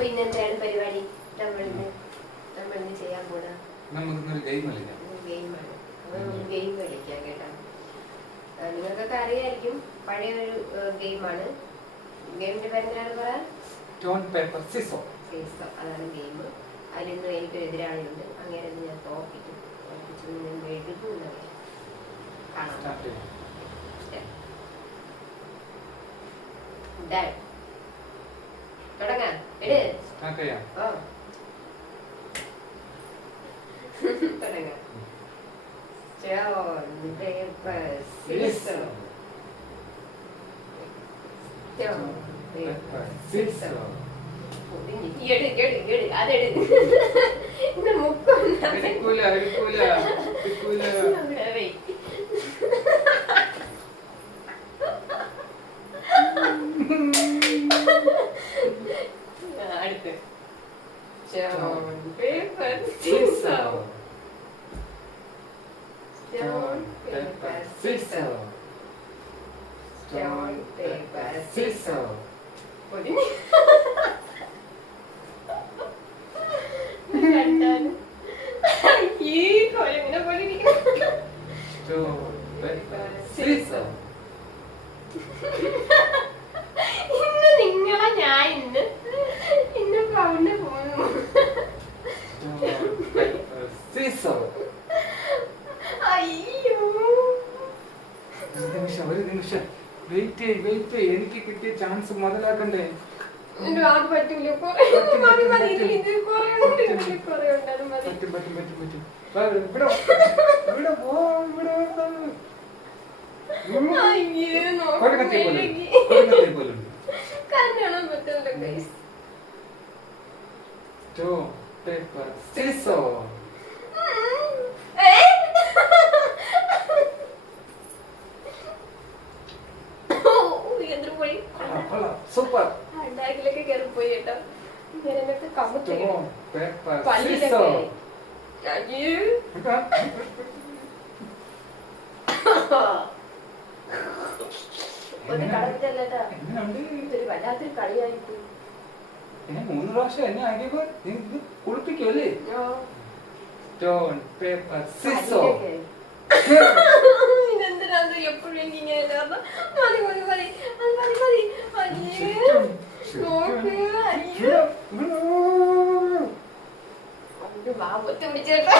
പിന്നെന്താണ് പരിപാടി? നമ്മളിന്ന് ചെയ്യാൻ പോടാ നമുക്കൊരു ഗെയിം കളിക്കാം. ഗെയിമാണ്. അപ്പൊ നമുക്ക് ഗെയിം കളിക്കാം കേട്ടോ. നിങ്ങൾക്കൊക്കെ അറിയായിരിക്കും, പഴയൊരു ഗെയിമാണ്. ഗെയിമിന്റെ പേരെന്താണ് പറയാ? Stone paper scissor. അതാണ് ഗെയിം. അതിലിന്ന് എനിക്കൊരു എതിരാളിയുണ്ട്. അങ്ങനെ ഞാൻ തോപ്പിക്കും. ഞാൻ എഴുതും കാണാം. തുടങ്ങാം. തുടങ്ങാം. Stone, paper, scissors. Stone, paper, scissors. അതെടു. ഇന്ന് മുക്കൊന്നും അടുത്ത്. Stone, paper, scissors. Stone, paper, scissors. Stone, paper, scissors. ഇന്ന് നിങ്ങളെ ഞാൻ ഇന്ന് പൗണ്ട് പോകുന്നു. അയ്യോ, ഒരു നിമിഷം വെയിറ്റ് എനിക്ക് കിട്ടിയ ചാൻസ് മുതലാക്കണ്ടേ? അത് പറ്റൂല. കാണാൻ പറ്റില്ല. സൂപ്പർ. ബാഗിലൊക്കെ കയറിപ്പോയി കേട്ടോ. ഞാനൊക്കെ കമ്പത്ത് ഒരു കളഞ്ഞല്ലേട്ടാ. ഇതൊരു വല്ലാത്തൊരു കളിയായിട്ട്. 3 പ്രാവശ്യം എന്നെ ആക്കിയപ്പോ ഇത് കുളിപ്പിക്കുമല്ലേ? Stone paper സിസോ. ഇതെന്തിനാ എപ്പോഴും ഇങ്ങനെ? മതി മതി മതി മതി മതി. വാ ഒറ്റ പിടിച്ചേട്ടാ.